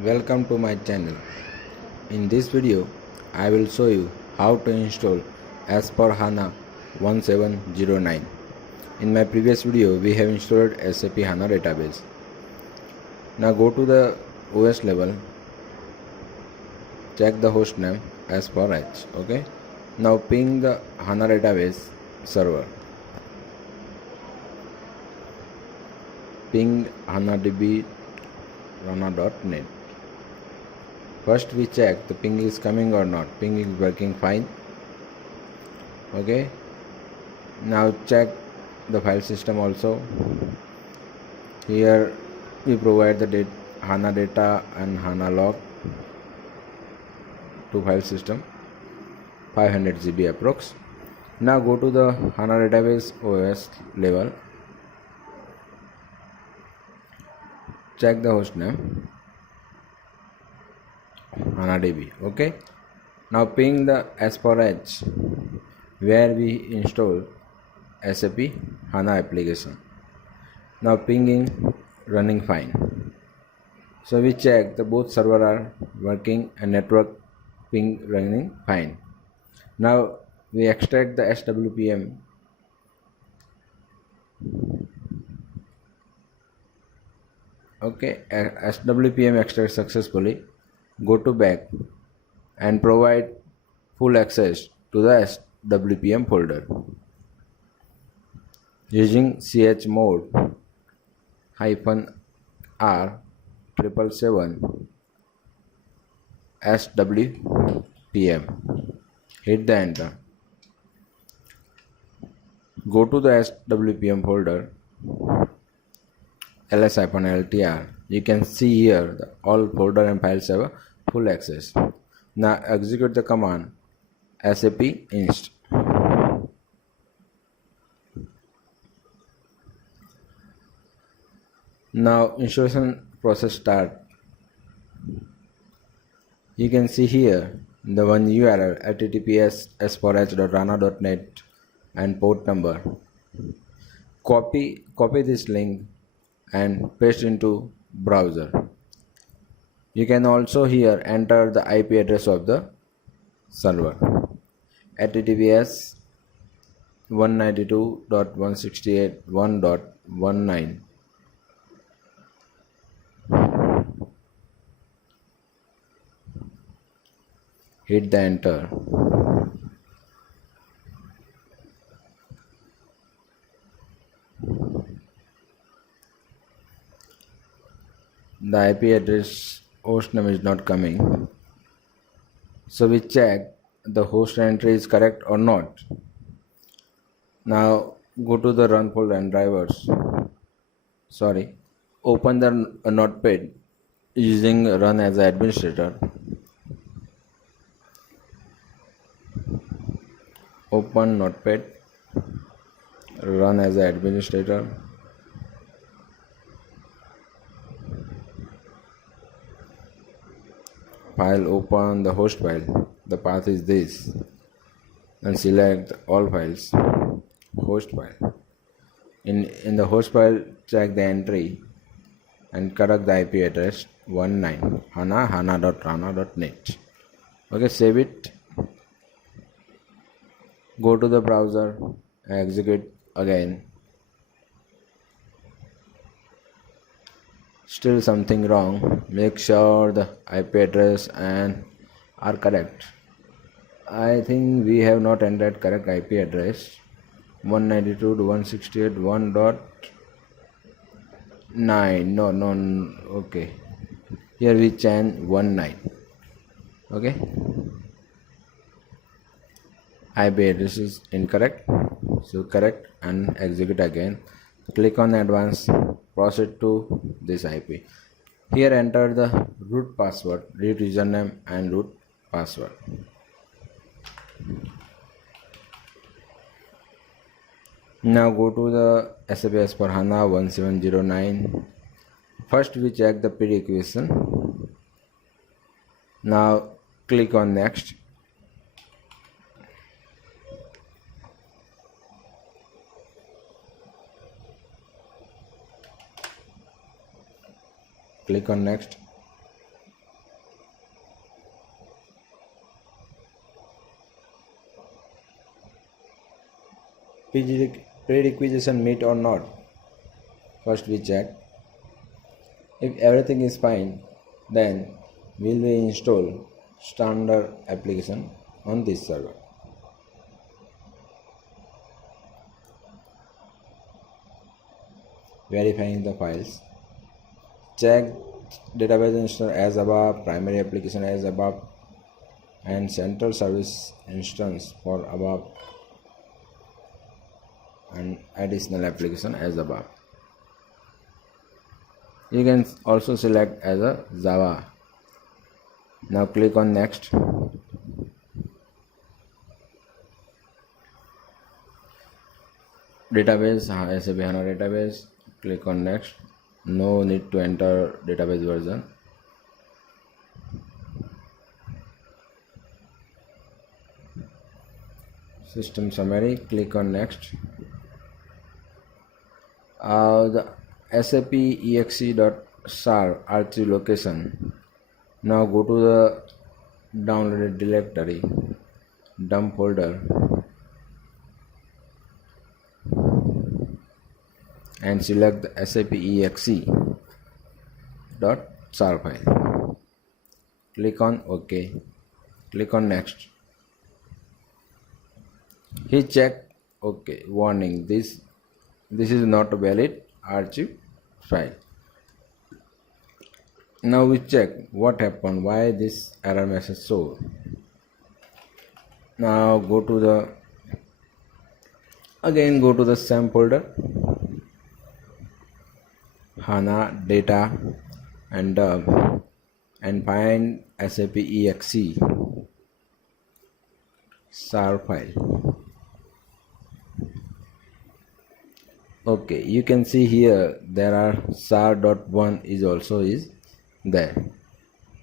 Welcome to my channel. In this video, I will show you how to install S4 HANA 1709. In my previous video, we have installed SAP HANA database. Now go to the OS level, check the host name S4H. Okay. Now ping the HANA database server. Ping HANADB HANA.net. First we check the ping is coming or not. Ping is working fine. Okay. Now check the file system also. Here we provide the HANA data and HANA log to file system 500 GB approx. Now go to the HANA database OS level. Check the host name HANADB. Okay. Now ping the S4H where we install SAP HANA application. Now pinging running fine. So we check the both server are working and network ping running fine. Now we extract the SWPM. Okay, SWPM extract successfully. Go to back and provide full access to the SWPM folder using chmod -r 777 SWPM. Hit the enter. Go to the SWPM folder ls-ltr. You can see here all folder and files have a full access. Now execute the command SAP inst. Now installation process start. You can see here the one URL https s4h.hana.net and port number. Copy this link and paste into browser. You can also here enter the IP address of the server https 192.168.1.19. Hit the enter. The IP address host name is not coming. So we check the host entry is correct or not. Now go to the run folder and drivers. Open the notepad using run as an administrator. Open notepad, run as an administrator. File, open the host file. The path is this. And select all files. Host file. In the host file, check the entry and correct the IP address 19 hana.hana.net. Okay, save it. Go to the browser, execute again. Still something wrong. Make sure the IP address and are correct. I think we have not entered correct IP address. 192.168.1.9. No. Okay. Here we change 19. Okay. IP address is incorrect. So correct and execute again. Click on advanced. Proceed to this IP. Here enter the root password, root username and root password. Now go to the SAP S4 HANA 1709. First we check the prerequisite. Now click on next. Click on next. prerequisition meet or not. First we check. If everything is fine, then will we install standard application on this server. Verifying the files. Check database instance as above, primary application as above, and central service instance for above, and additional application as above. You can also select as a Java. Now click on next. Database, SAP HANA database. Click on next. No need to enter database version. System summary. Click on next. The SAP exe.sar R3 location. Now go to the downloaded directory, dump folder, and select the SAP exe.sar file. Click on OK. Click on next. Hit check OK. Warning, this is not a valid archive file. Now we check what happened, why this error message show. Now go to the same folder, HANA data and dump, and find SAP exe SAR file. Okay, you can see here there are SAR.1 is there.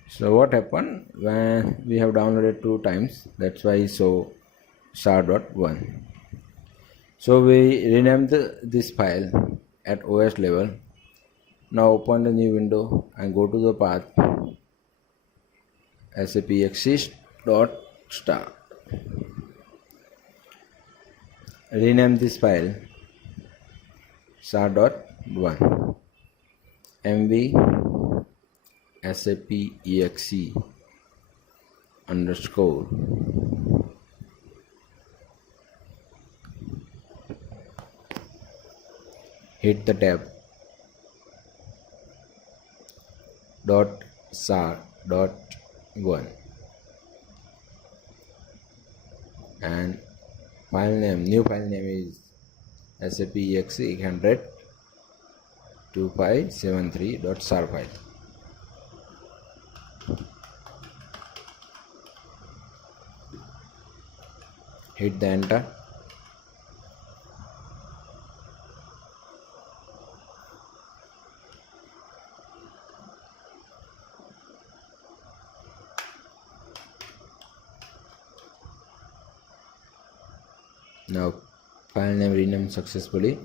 So what happened when we have downloaded 2 times, that's why so SAR.1. So we renamed this file at OS level. Now open the new window and go to the path SAP exe.star. Rename this file SAR.1 mv SAP exe underscore hit the tab dot SAR.1 and new file name is SAP exe 1002573.sar file. Hit the enter. Now file name renamed successfully.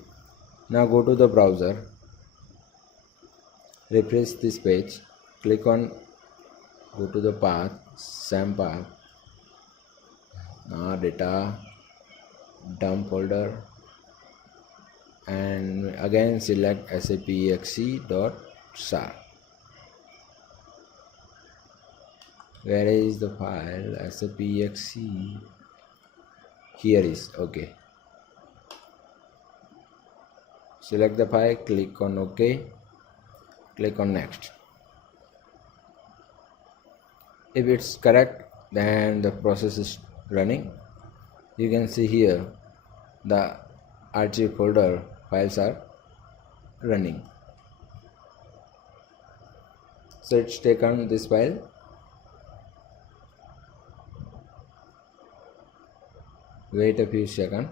Now go to the browser, refresh this page, go to the path, same path, data, dump folder, and again select SAP exe.sar. Where is the file? SAP exe. Here is. Okay. Select the file, click on OK, click on next. If it's correct, then the process is running. You can see here the archive folder files are running. So it's taken this file. Wait a few seconds.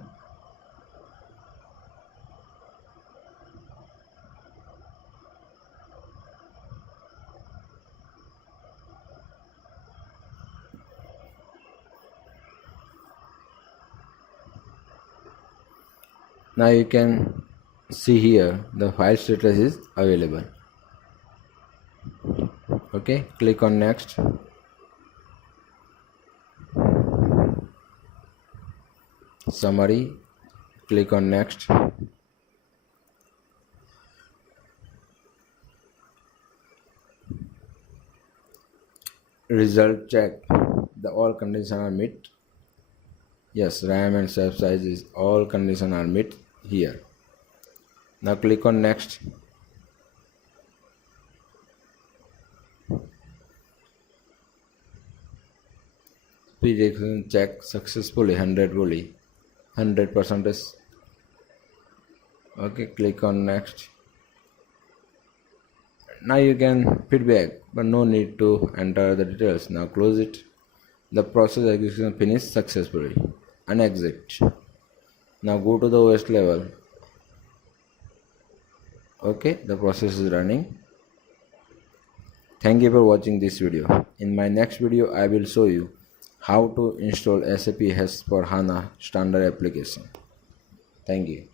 Now you can see here the file status is available. Okay, click on next. Summary, click on next. Result check. The all conditions are met. Yes, RAM and SAP size is all conditions are met here. Now click on next. Speed execution check successfully 100%. Okay, click on next. Now you can feedback, but no need to enter the details. Now close it. The process execution finished successfully and exit. Now go to the OS level. Okay, the process is running. Thank you for watching this video. In my next video, I will show you how to install SAP S4 HANA standard application. Thank you.